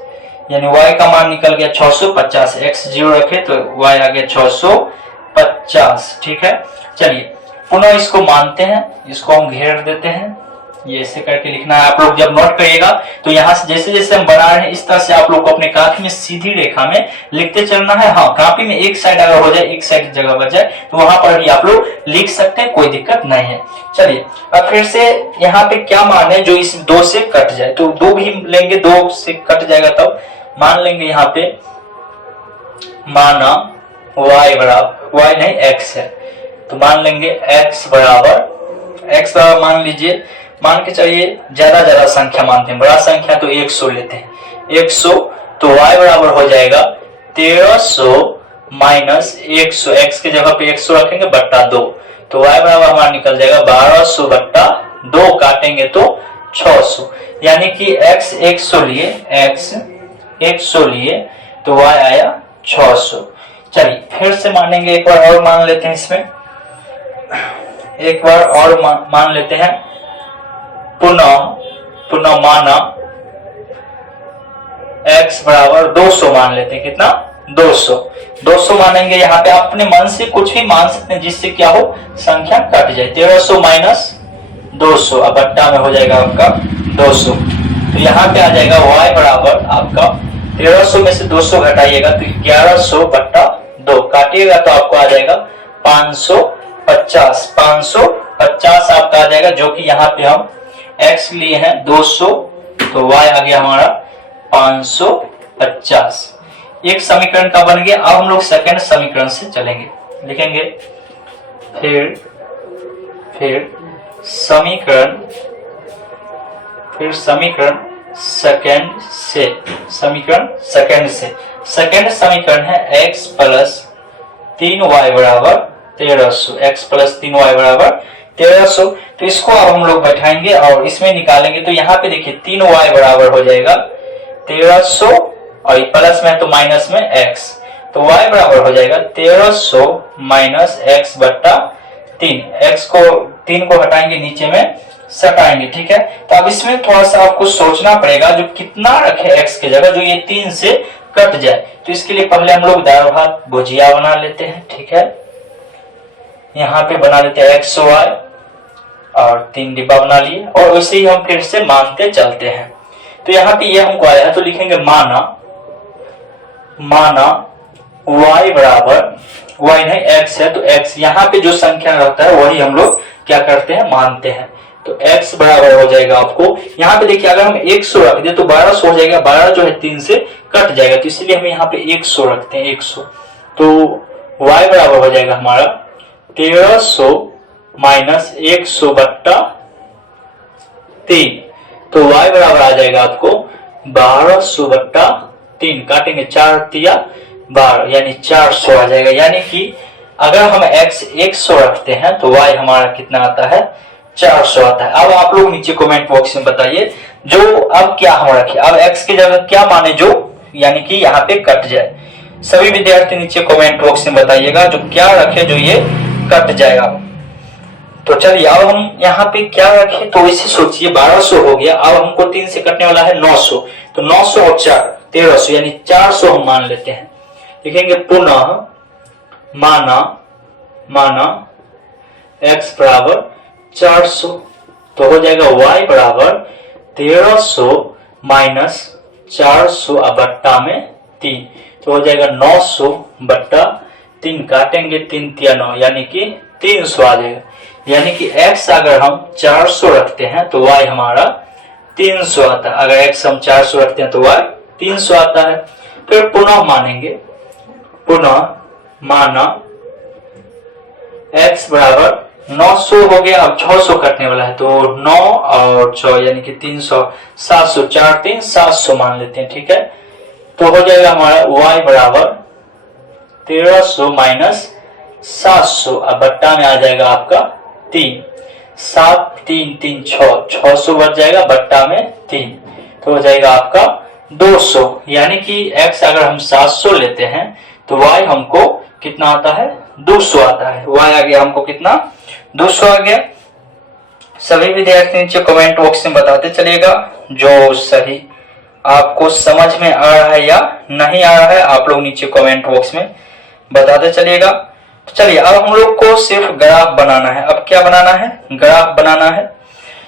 यानी y का मान निकल गया 650, x 0 रखे तो y आ गया 650, ठीक है। चलिए पुनः इसको मानते हैं, इसको हम घेर देते हैं, ये ऐसे करके लिखना है। आप लोग जब नोट करिएगा तो यहाँ से जैसे जैसे हम बना रहे हैं इस तरह से आप लोग को अपने कापी में सीधी रेखा में लिखते चलना है। हाँ, कापी में एक साइड अगर हो जाए, एक साइड जगह बच जाए तो वहां पर भी आप लोग लिख सकते हैं, कोई दिक्कत नहीं है। चलिए अब फिर से यहाँ पे क्या मान है जो इस 2 से कट जाए, तो 2 भी लेंगे, 2 से कट जाएगा तब मान लेंगे यहाँ पे, माना y बराबर, y नहीं x है, तो मान लेंगे x बराबर मान लीजिए, मान के चलिए ज्यादा संख्या मानते हैं, बड़ा संख्या तो 100 लेते हैं, 100, तो y बराबर हो जाएगा 1300 माइनस 100, x के जगह पे 100 रखेंगे बट्टा 2, तो y बराबर हमारा निकल जाएगा 1200 बट्टा 2, काटेंगे तो 600, यानी कि x 100 लिए, x 100 लिए तो y आया 600। चलिए फिर से मानेंगे, एक बार और मान लेते हैं, इसमें एक बार और मान लेते हैं, पुनः माना x बराबर 200 मान लेते हैं, कितना 200 मानेंगे। यहाँ पे अपने मन से कुछ भी मान सकते हैं जिससे क्या हो, संख्या कट जाए, 1300 माइनस 200 अब बट्टा में हो जाएगा आपका 200, तो यहाँ पे आ जाएगा y बराबर आपका 1300 में से 200 घटाइएगा तो 1100 बट्टा 2, काटिएगा तो आपको आ जाएगा 550 आपका आ जाएगा, जो कि यहाँ पे हम x लिए हैं 200, तो y आ गया हमारा 550। एक समीकरण का बन गया। अब हम लोग सेकंड समीकरण से चलेंगे, लिखेंगे फिर समीकरण सेकंड समीकरण है x प्लस 3y बराबर 1300, x प्लस 3y बराबर 1300, तो इसको अब हम लोग बैठाएंगे और इसमें निकालेंगे। तो यहाँ पे देखिए 3y बराबर हो जाएगा 1300 और प्लस में तो माइनस में x, तो y बराबर हो जाएगा 1300 माइनस x बट्टा 3, x को 3 को हटाएंगे नीचे में सटाएंगे, ठीक है। तो अब इसमें थोड़ा सा आपको सोचना पड़ेगा जो कितना रखे x के जगह जो ये 3 से कट जाए, तो इसके लिए पहले हम लोग दाल भात भुजिया बना लेते हैं, ठीक है। यहाँ पे बना लेते हैं xy और 3 डिब्बा बना लिए, और वैसे ही हम फिर से मानते चलते हैं। तो यहाँ पे ये हमको आया है, तो लिखेंगे माना y बराबर, y नहीं x है तो x, यहाँ पे जो संख्या रहता है वही हम लोग क्या करते हैं, मानते हैं। तो x बराबर हो जाएगा आपको, यहाँ पे देखिए अगर हम 100 रख दे तो 1200 हो जाएगा, 12 जो है 3 से कट जाएगा, तो इसलिए हम यहाँ पे 100 रखते हैं, 100, तो y बराबर हो जाएगा हमारा 1300 माइनस 100 बट्टा 3, तो y बराबर आ जाएगा आपको 1200 बट्टा 3, काटेंगे 4 तिया 12, यानी 400 आ जाएगा। यानी कि अगर हम x 100 रखते हैं तो y हमारा कितना आता है, 400 आता है। अब आप लोग नीचे कमेंट बॉक्स में बताइए जो अब क्या हम रखे, अब x की जगह क्या माने जो यानी कि यहाँ पे कट जाए। सभी विद्यार्थी नीचे कमेंट बॉक्स में बताइएगा जो क्या रखे जो ये कट जाएगा। तो चलिए अब हम यहाँ पे क्या रखें, तो इसे सोचिए 1200 हो गया, अब हमको 3 से कटने वाला है 900, तो 900 और 4 1300 यानी 400 हम मान लेते हैं। लिखेंगे पुनः माना x बराबर 400, तो हो जाएगा y बराबर 1300 माइनस 400 बट्टा में 3, तो हो जाएगा 900 बट्टा 3, काटेंगे 3 तिया 9 यानी कि 300 आ जाएगा। यानी कि x अगर हम 400 रखते हैं तो y हमारा 300 आता है, अगर x हम 400 रखते हैं तो y 300 आता है। फिर पुनः मानेंगे, पुनः माना x बराबर 900 हो गया, अब 600 कटने वाला है तो 9 और 6 यानी कि 300 700, 4 3 700 मान लेते हैं, ठीक है। तो हो जाएगा हमारा y बराबर 1300 माइनस 700, अब बट्टा में आ जाएगा आपका 3, 7 3 3 6, 600 बढ़ जाएगा बट्टा में 3, तो हो जाएगा आपका 200। यानी कि x अगर हम 700 लेते हैं तो y हमको कितना आता है 200 आता है, y आ गया हमको कितना 200 आ गया। सभी विद्यार्थी नीचे कमेंट बॉक्स में बताते चलिएगा जो सही आपको समझ में आ रहा है या नहीं आ रहा है, आप लोग नीचे कमेंट बॉक्स में बताते चलिएगा। तो चलिए अब हम लोग को सिर्फ ग्राफ बनाना है। अब क्या बनाना है, ग्राफ बनाना है।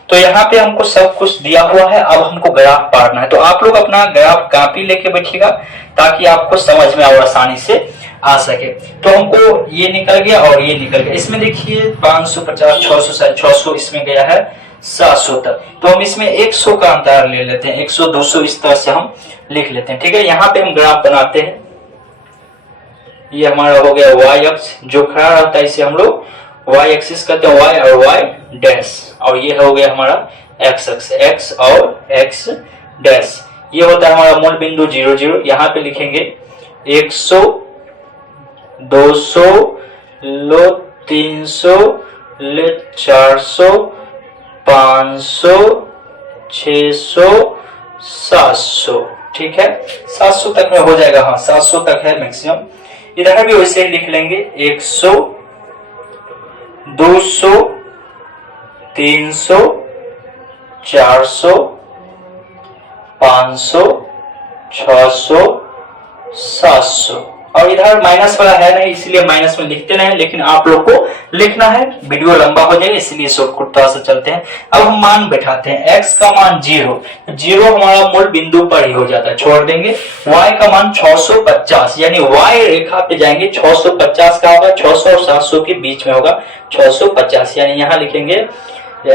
तो यहाँ पे हमको सब कुछ दिया हुआ है, अब हमको ग्राफ पाड़ना है। तो आप लोग अपना ग्राफ कॉपी लेके बैठिएगा ताकि आपको समझ में और आसानी से आ सके। तो हमको ये निकल गया और ये निकल गया, इसमें देखिए 550 600 600 इसमें गया है 700 तक, तो हम इसमें 100 का अंतर ले लेते हैं, 100 200 इस तरह से हम लिख लेते हैं, ठीक है। यहाँ पे हम ग्राफ बनाते हैं, ये हमारा हो गया y अक्ष, जो खड़ा रहता है इसे हम लोग y एक्सिस कहते हैं, y और y डैश, और ये हो गया हमारा x अक्ष, x और x डैश, ये होता है हमारा मूल बिंदु 0 0। यहाँ पे लिखेंगे 100 200 लो 300 ले 400 500 600 700, ठीक है। 700 तक में हो जाएगा, हाँ 700 तक है मैक्सिमम। इधर भी वैसे ही लिख लेंगे 100 200 300 400 500 600 700, और इधर माइनस वाला है नहीं इसलिए माइनस में लिखते नहीं, लेकिन आप लोग को लिखना है, वीडियो लंबा हो जाएगा इसलिए शॉर्टकट थोड़ा सा चलते हैं। अब हम मान बैठाते हैं, x का मान 0 हमारा मूल बिंदु पर ही हो जाता है, छोड़ देंगे। y का मान 650 यानी y रेखा पे जाएंगे, 650 का होगा 600 और 700 के बीच में होगा 650, यानी यहाँ लिखेंगे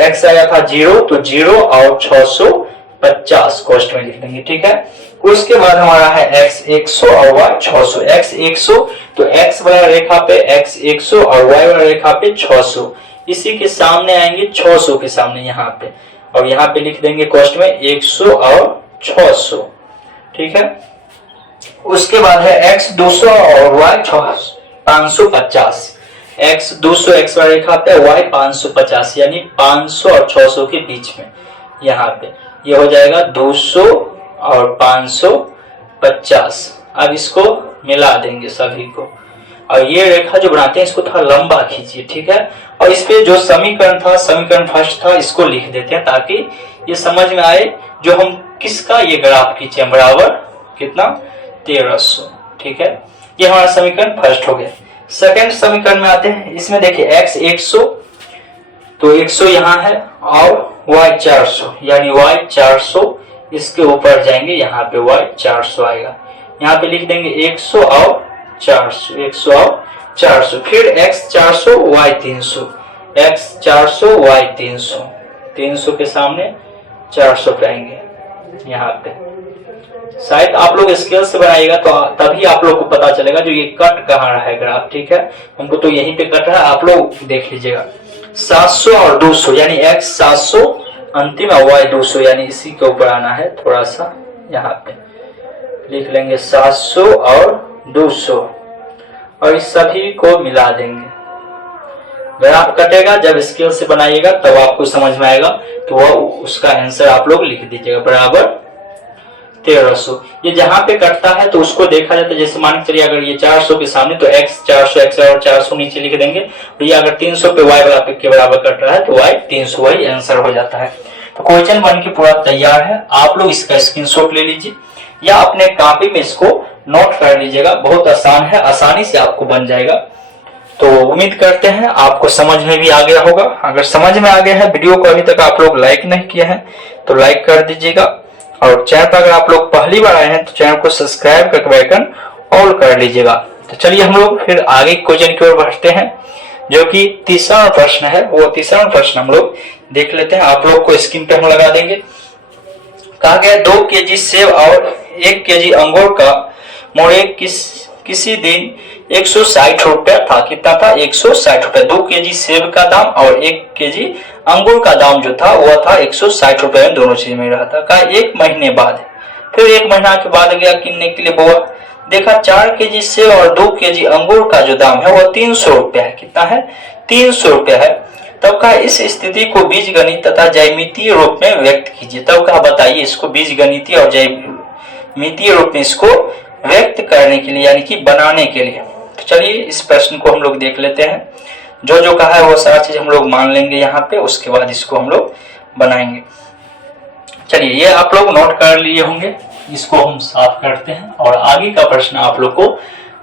x आया था 0 तो 0 और 650 कॉस्ट में लिख देंगे, ठीक है। उसके बाद हमारा है x 100 और y 600, x 100 तो x वाला रेखा पे x 100 और y वाला रेखा पे 600, इसी के सामने आएंगे 600 के सामने यहाँ पे, और यहाँ पे लिख देंगे कॉस्ट में 100 और 600, ठीक है। उसके बाद है x 200 और y 550, x 200 x वाला रेखा पे, y 550 यानी 500 और 600 के बीच में यहाँ पे, ये हो जाएगा 200 और 550। अब इसको मिला देंगे सभी को, और ये रेखा जो बनाते हैं इसको थोड़ा लंबा खींचिए, ठीक है। और इस पे जो समीकरण था, समीकरण फर्स्ट था, इसको लिख देते हैं ताकि ये समझ में आए जो हम किसका ये ग्राफ खींचे, बराबर कितना 1300, ठीक है। ये हमारा समीकरण फर्स्ट हो गया। सेकंड समीकरण में आते हैं, इसमें देखिए x 100 तो 100 यहाँ है और y 400 यानी y 400, इसके ऊपर जाएंगे यहाँ पे y 400 आएगा, यहाँ पे लिख देंगे 100 और 400 100 और 400, फिर x 400 y 300, x 400 y 300, 300 के सामने 400 पे आएंगे यहाँ पे। शायद आप लोग स्केल से बनाइएगा तो तभी आप लोग को पता चलेगा जो ये कट कहाँ रहा है ग्राफ, ठीक है। हमको तो यहीं पे कट रहा है, आप लोग देख लीजिएगा। 700 और 200 यानी x 700 अंतिम है, y 200 यानी इसी के ऊपर आना है, थोड़ा सा यहाँ पे लिख लेंगे 700 और 200 और इस सभी को मिला देंगे, ग्राफ कटेगा, जब स्केल से बनाइएगा तब आपको समझ में आएगा। तो वह उसका आंसर आप लोग लिख दीजिएगा बराबर 1300। ये जहां पे कटता है तो उसको देखा जाता है, जैसे मान के चलिए अगर ये 400 के सामने तो x 400 x और 400 नीचे लिख देंगे। तो ये अगर 300 पे y वाला के बराबर कट रहा है तो y 300 वही आंसर हो जाता है। तो क्वेश्चन बन के पूरा तैयार है, आप लोग इसका स्क्रीनशॉट ले लीजिए या अपने कॉपी में इसको नोट कर लीजिएगा। बहुत आसान है, आसानी से आपको बन जाएगा। तो उम्मीद करते हैं आपको समझ में भी आ गया होगा। अगर समझ में आ गया है, वीडियो को अभी तक आप लोग लाइक नहीं किए हैं तो लाइक कर दीजिएगा, और चैनल पर अगर आप लोग पहली बार आए हैं तो चैनल को सब्सक्राइब करके आइकन ऑल कर लीजिएगा। तो चलिए हम लोग फिर आगे क्वेश्चन की ओर बढ़ते हैं, जो कि तीसरा प्रश्न है। वो तीसरा प्रश्न हम लोग देख लेते हैं, आप लोग को स्क्रीन पे हम लगा देंगे। कहा गया 2 केजी सेब और 1 केजी अंगूर का मूल्य किसी दिन 160 रुपया था। कितना था? 160 रुपया। 2 केजी सेब का दाम और 1 केजी अंगूर का दाम जो था वह था 160 रुपए में, दोनों चीज में रहा था। कहा 1 महीने बाद, फिर 1 महीना के बाद गया किनने के लिए बोआ, देखा 4 केजी सेब और 2 केजी अंगूर का जो दाम है वह 300 रुपया है। कितना है? 300 रुपया है। तब कहा इस स्थिति को बीजगणित तथा ज्यामितीय रूप में व्यक्त कीजिए। तब कहा बताइए इसको बीजगणितीय और ज्यामितीय रूप में इसको व्यक्त करने के लिए, यानी कि बनाने के लिए। तो चलिए इस प्रश्न को हम लोग देख लेते हैं। जो जो कहा है वो सारा चीज हम लोग मान लेंगे यहाँ पे, उसके बाद इसको हम लोग बनाएंगे। चलिए ये आप लोग नोट कर लिए होंगे, इसको हम साफ करते हैं और आगे का प्रश्न आप लोग को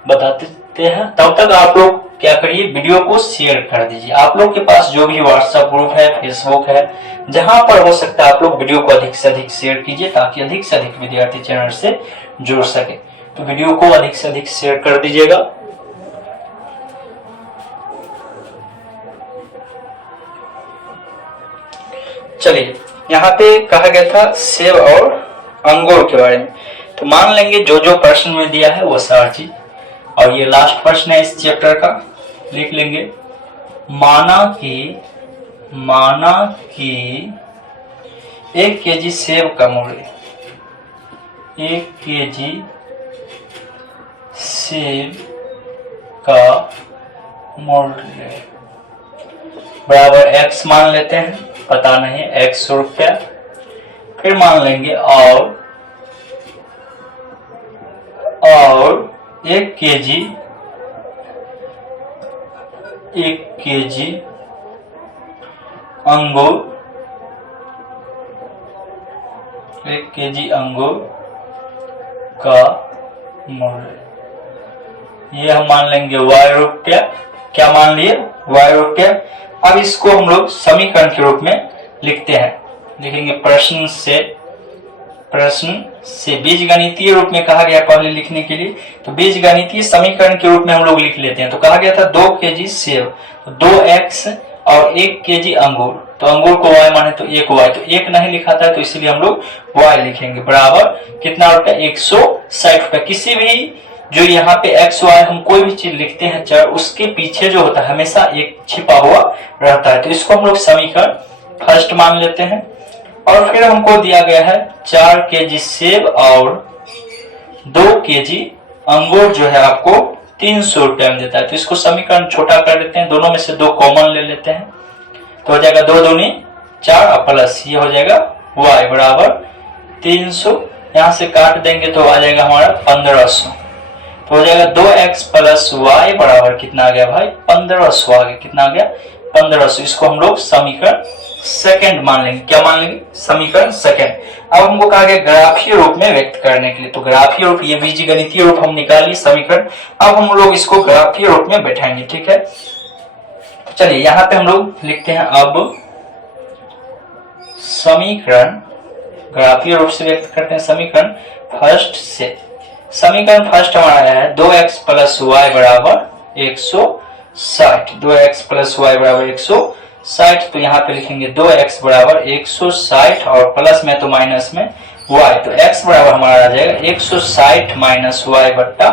बताते हैं। तब तक आप लोग क्या करिए, वीडियो को शेयर कर दीजिए। आप लोग के पास जो भी व्हाट्सएप ग्रुप है, फेसबुक है, जहां पर हो सकता है आप लोग वीडियो को अधिक से अधिक शेयर कीजिए, ताकि अधिक से अधिक विद्यार्थी चैनल से जुड़ सके। तो वीडियो को अधिक से अधिक शेयर कर दीजिएगा। चलिए यहाँ पे कहा गया था सेब और अंगूर के बारे में, तो मान लेंगे जो जो प्रश्न में दिया है वो सारी चीज। और ये लास्ट प्रश्न है इस चैप्टर का, लिख लेंगे। माना कि 1 केजी सेब का मूल्य, 1 केजी सेब का मूल्य बराबर x मान लेते हैं, पता नहीं 100 रुपया। फिर मान लेंगे और 1 केजी अंगूर, 1 केजी अंगूर का मूल्य, ये हम मान लेंगे y रुपया। क्या मान लिए? y रुपया। अब इसको हम लोग समीकरण के रूप में लिखते हैं, लिखेंगे प्रश्न से बीजगणितीय रूप में कहा गया पहले लिखने के लिए, तो बीजगणितीय समीकरण के रूप में हम लोग लिख लेते हैं। तो कहा गया था 2 केजी सेब, 2x और 1 केजी अंगूर, तो अंगूर को y माने तो 1y, तो 1 नहीं लिखा था तो इसलिए हम लोग y लिखेंगे बराबर कितना रुपया? 160 रुपया। किसी भी जो यहाँ पे x y हम कोई भी चीज लिखते हैं चर, उसके पीछे जो होता है हमेशा एक छिपा हुआ रहता है। तो इसको हम लोग समीकरण फर्स्ट मान लेते हैं। और फिर हमको दिया गया है 4 केजी सेब और 2 केजी अंगूर जो है आपको 300 रुपया में देता है। तो इसको समीकरण छोटा कर लेते हैं, दोनों में से 2 कॉमन ले लेते हैं, तो हो जाएगा 2 दूनी 4 प्लस ये हो जाएगा y बराबर 300। यहाँ से काट देंगे तो आ जाएगा हमारा 1500। तो हो जाएगा 2x प्लस y बराबर कितना आ गया भाई? 1500 आ गया। कितना आ गया? 1500। इसको हम लोग समीकरण सेकंड मान लेंगे। क्या मान लेंगे? समीकरण सेकंड। अब हमको कहा गया ग्राफीय रूप में व्यक्त करने के लिए, तो ग्राफीय रूप, ये बीजगणितीय रूप हम निकाल लिए समीकरण। अब हम लोग इसको ग्राफीय रूप में बैठाएंगे, ठीक है। चलिए यहाँ पे हम लोग लिखते हैं अब समीकरण, ग्राफीय रूप से व्यक्त करते हैं समीकरण फर्स्ट से। समीकरण फर्स्ट हमारा आया है 2x प्लस वाई बराबर 160, 2x प्लस वाई बराबर 160। तो यहाँ पे लिखेंगे 2x बराबर 160 और प्लस में तो माइनस में y, तो x बराबर हमारा आ जाएगा 160 माइनस वाई बट्टा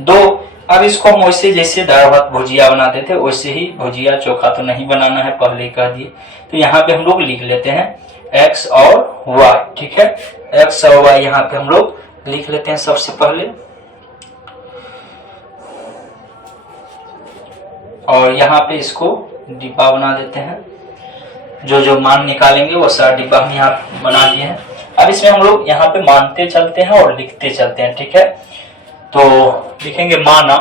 2। अब इसको हम वैसे जैसे दाल भात भुजिया बनाते थे वैसे ही, भुजिया चोखा तो नहीं बनाना है, पहले ही कह दिए। तो यहाँ पे हम लोग लिख लेते हैं x और y, ठीक है। x और y यहाँ पे हम लोग लिख लेते हैं सबसे पहले, और यहाँ पे इसको डिब्बा बना देते हैं। जो जो मान निकालेंगे वो सारा डिब्बा हम यहाँ बना दिए हैं। अब इसमें हम लोग यहाँ पे मानते चलते हैं और लिखते चलते हैं, ठीक है। तो लिखेंगे माना।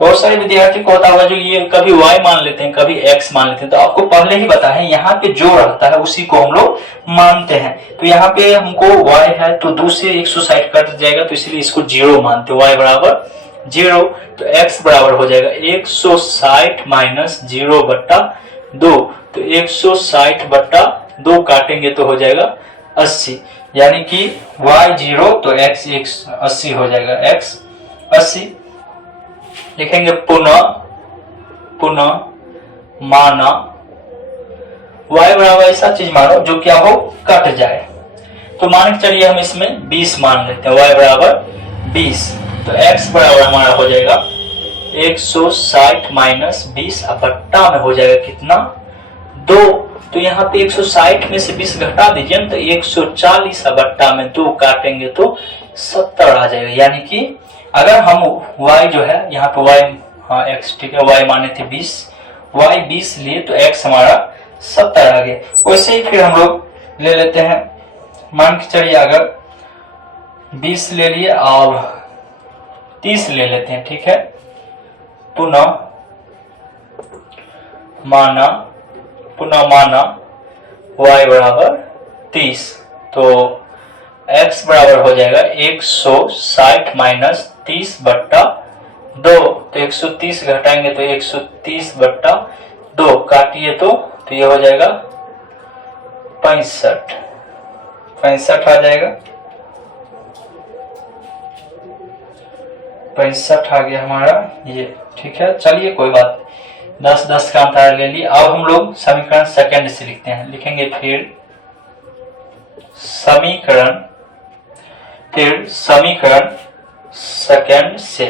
बहुत सारे विद्यार्थी को होता होगा जो ये कभी y मान लेते हैं, कभी x मान लेते हैं। तो आपको पहले ही पता है यहाँ पे जो रहता है उसी को हम लोग मानते हैं। तो यहाँ पे हमको y है तो 2 से 160 कट जाएगा, तो इसलिए इसको 0 मानते हैं। y बराबर 0, तो x बराबर हो जाएगा 160 माइनस 0 बट्टा 2। तो 160 बट्टा 2 काटेंगे तो हो जाएगा 80, यानी कि y 0 तो x 80 हो जाएगा, x 80। लिखेंगे पुनः माना। y बराबर ऐसा चीज मानो जो क्या हो, कट जाए। तो मान के चलिए हम इसमें 20 मान लेते हैं, y बराबर 20। तो x बराबर हमारा हो जाएगा 160 माइनस 20 बट्टा में हो जाएगा कितना, 2। तो यहाँ पे 160 में से 20 घटा दीजिए तो 140 बट्टा में 2 काटेंगे तो 70 आ जाएगा। यानी कि अगर हम y जो है यहाँ पे y, हाँ x, ठीक है, y माने थे 20, y 20 लिए तो x हमारा 70 आ गया। वैसे ही फिर हम लोग ले लेते हैं, मान के चलिए अगर 20 ले लिए और 30 ले लेते हैं, ठीक है। पुनः माना y बराबर 30, तो x बराबर हो जाएगा 160 माइनस 30 बट्टा 2। तो 130 घटाएंगे तो 130 बट्टा 2 काटिए तो ये हो जाएगा 65 आ जाएगा, 65 आ गया हमारा ये, ठीक है। चलिए कोई बात, 10 का अंतर ले लिया। अब हम लोग समीकरण सेकंड से लिखते हैं। लिखेंगे फिर समीकरण सेकंड से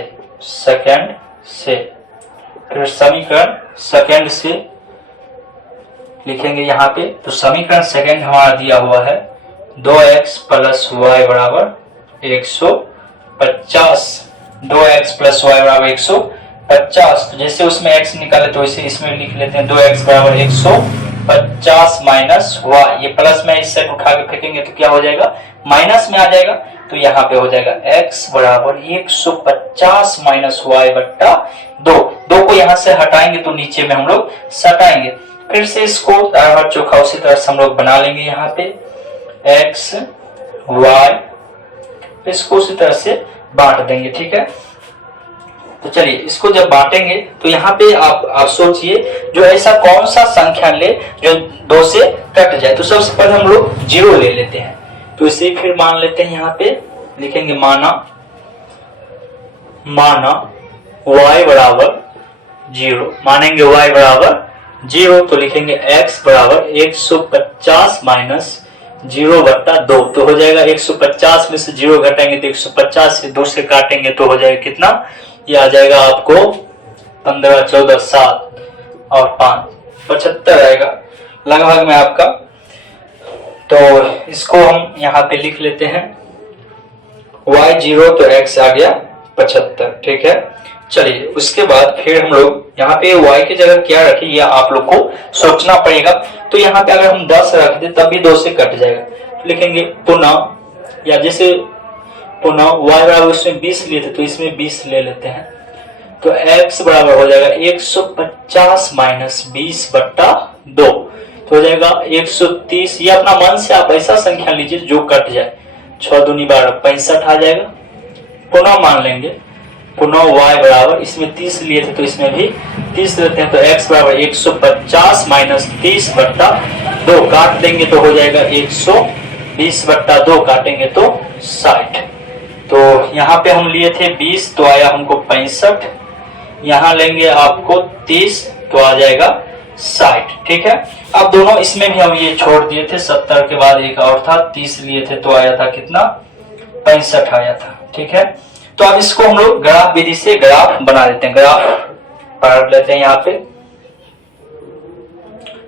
फिर समीकरण सेकंड से लिखेंगे यहाँ पे। तो समीकरण सेकंड हमारा दिया हुआ है 2x प्लस y बराबर 150। 2x प्लस y बराबर 150। तो जैसे उसमें x निकाले तो वैसे इसमें लिख लेते हैं 2x बराबर 150 माइनस y। ये प्लस में इस साइड उठा के फेंकेंगे तो क्या हो जाएगा, माइनस में आ जाएगा। तो यहाँ पे हो जाएगा x बराबर 150 माइनस y बट्टा 2। 2 को यहाँ से हटाएंगे तो नीचे में हम लोग सटाएंगे। फिर से इसको दाहिना चोखा उसी तरह से हम लोग बना लेंगे। यहाँ पे x y, इसको उसी तरह से बांट देंगे, ठीक है। तो चलिए इसको जब बांटेंगे तो यहाँ पे आप सोचिए जो ऐसा कौन सा संख्या ले जो 2 से कट जाए। तो सबसे पहले हम लोग 0 ले लेते हैं। तो इसे फिर मान लेते हैं, यहाँ पे लिखेंगे माना y बराबर 0। मानेंगे y बराबर 0 तो लिखेंगे x बराबर 150 माइनस 0 बट्टा 2। तो हो जाएगा 150 में से 0 घटाएंगे तो 150 से 2 से काटेंगे तो हो जाएगा कितना, ये आ जाएगा आपको 15, 14, 7 और 5 75 आएगा लगभग में आपका। तो इसको हम यहाँ पे लिख लेते हैं y 0 तो x आ गया 75, ठीक है। चलिए उसके बाद फिर हम लोग यहाँ पे y की जगह क्या रखें ये आप लोग को सोचना पड़ेगा। तो यहाँ पे अगर हम 10 रख दे तब भी 2 से कट जाएगा। तो लिखेंगे पुनः, या जैसे पुनः y बराबर उसमें 20 लिए थे तो इसमें 20 ले लेते हैं। तो x बराबर हो जाएगा 150 माइनस 20 बट्टा 2। तो हो जाएगा 130। ये अपना मन से आप ऐसा संख्या लीजिए जो कट जाए। 6 दूनी 12 65 आ जाएगा। पुनः मान लेंगे, पुनः y बराबर इसमें 30 लिए थे तो इसमें भी 30 लेते हैं। तो x बराबर 150 माइनस 30 बट्टा 2 काट देंगे तो हो जाएगा 120 बट्टा 2 काटेंगे तो 60। तो यहाँ पे हम लिए थे 20 तो आया हमको 65। यहाँ लेंगे आपको 30 तो आ जाएगा 60, ठीक है। अब दोनों इसमें भी हम ये छोड़ दिए थे, 70 के बाद एक और था, 30 लिए थे तो आया था कितना, 65 आया था, ठीक है। तो अब इसको हम लोग ग्राफ विधि से ग्राफ बना देते हैं। ग्राफ पढ़ लेते हैं। यहाँ पे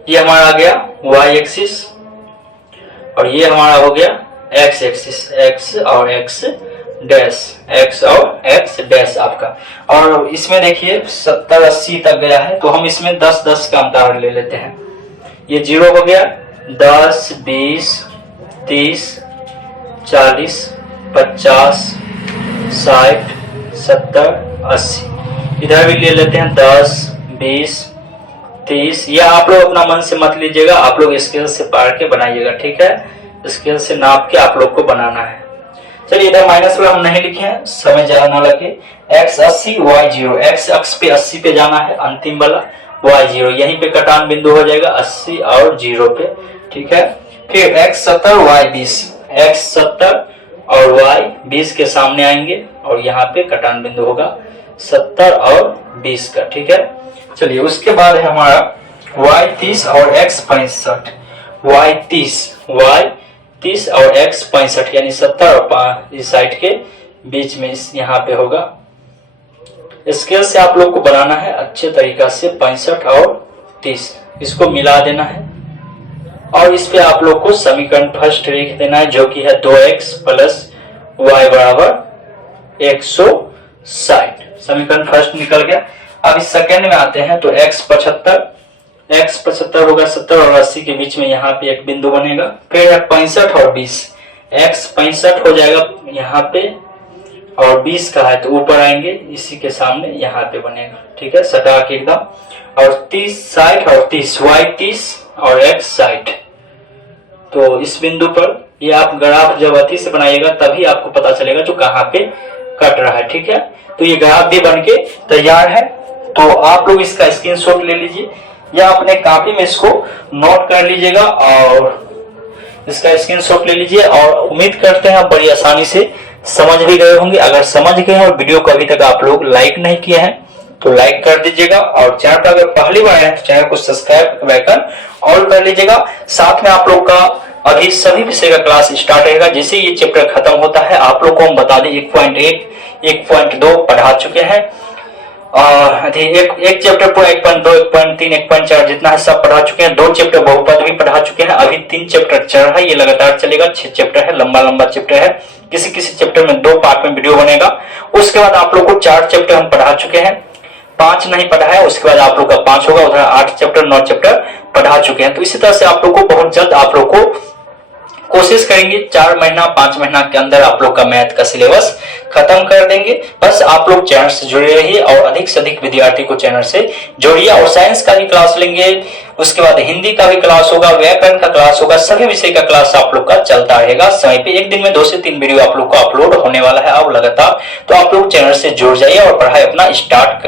ये हमारा आ गया y एक्सिस और ये हमारा हो गया x एक्सिस, x और x डैश, x और x डैश आपका। और इसमें देखिए 70 80 तक गया है, तो हम इसमें 10 10 का अंतर ले लेते हैं। ये 0 हो गया, 10 20 30 40 50 60 70 80। इधर भी ले लेते हैं 10 20 30। या आप लोग अपना मन से मत लीजिएगा, आप लोग स्केल से पार के बनाइएगा, ठीक है। स्केल से नाप के आप लोग को बनाना है। चलिए इधर माइनस में हम नहीं लिखे हैं, समय ज्यादा ना लगे। x 80 y 0, x अक्ष पे 80 पे जाना है अंतिम वाला, y 0 यहीं पे कटान बिंदु हो जाएगा 80 और 0 पे, ठीक है। फिर x 70 y 20, x 70 और y 20 के सामने आएंगे और यहाँ पे कटान बिंदु होगा 70 और 20 का, ठीक है। चलिए उसके बाद है हमारा y 30 और x 65, y 30 और x 65 यानी 70 और 60 के बीच में इस यहाँ पे होगा। स्केल से आप लोग को बनाना है अच्छे तरीका से 65 और 30, इसको मिला देना है और इस पे आप लोग को समीकरण फर्स्ट लिख देना है, जो कि है 2x प्लस y बराबर 160। समीकरण फर्स्ट निकल गया। अब इस सेकेंड में आते हैं, तो x 75 होगा 70 और 80 के बीच में, यहाँ पे एक बिंदु बनेगा। फिर 65 और 20, x 65 हो जाएगा यहाँ पे और 20 का है तो ऊपर आएंगे, इसी के सामने यहाँ पे बनेगा, ठीक है, सटा के एकदम। और 30 60 और 30, y 30 और x 60। तो इस बिंदु पर ये आप ग्राफ जब अति से बनाइएगा तभी आपको पता चलेगा जो कहाँ पे कट रहा है, ठीक है। तो ये ग्राफ भी बन के तैयार है, तो आप लोग इसका स्क्रीनशॉट ले लीजिए या अपने कॉपी में इसको नोट कर लीजिएगा और इसका स्क्रीनशॉट ले लीजिए। और उम्मीद करते हैं आप बड़ी आसानी से समझ भी गए होंगे। अगर समझ गए हैं और वीडियो को अभी तक आप लोग लाइक नहीं किए हैं तो लाइक कर दीजिएगा, और चैनल पर अगर पहली बार आए तो चैनल को सब्सक्राइब आइकन ऑल कर लीजिएगा। साथ में आप लोग का अभी सभी विषय का क्लास स्टार्ट रहेगा। जैसे ये चैप्टर खत्म होता है आप लोग को हम बता दें 1.1 1.2 पढ़ा चुके हैं, एक चैप्टर पर 1.2 1.3 1.4 जितना है सब पढ़ा चुके हैं। 2 चैप्टर बहुपद भी पढ़ा चुके हैं। अभी 3 चैप्टर चल रहा है, ये लगातार चलेगा। 6 चैप्टर है, लंबा चैप्टर है। किसी किसी चैप्टर में 2 पार्ट में वीडियो बनेगा। उसके बाद आप लोग को 4 चैप्टर हम पढ़ा चुके हैं, 5 नहीं पढ़ा है, उसके बाद आप लोग का 5 होगा। उधर 8 चैप्टर 9 चैप्टर पढ़ा चुके हैं। तो इसी तरह से आप लोग को बहुत जल्द आप लोग को कोशिश करेंगे 4 महीना 5 महीना के अंदर आप लोग का मैथ का सिलेबस खत्म कर देंगे। बस आप लोग चैनल से जुड़े रहिए और अधिक से अधिक विद्यार्थी को चैनल से जोड़िए। और साइंस का भी क्लास लेंगे, उसके बाद हिंदी का भी क्लास होगा, व्याकरण का क्लास होगा, सभी विषय का क्लास आप लोग का चलता रहेगा समय पे। एक दिन में 2 से 3 वीडियो आप लोग को अपलोड होने वाला है अब लगातार। तो आप लोग चैनल से जुड़ जाइए और पढ़ाई अपना स्टार्ट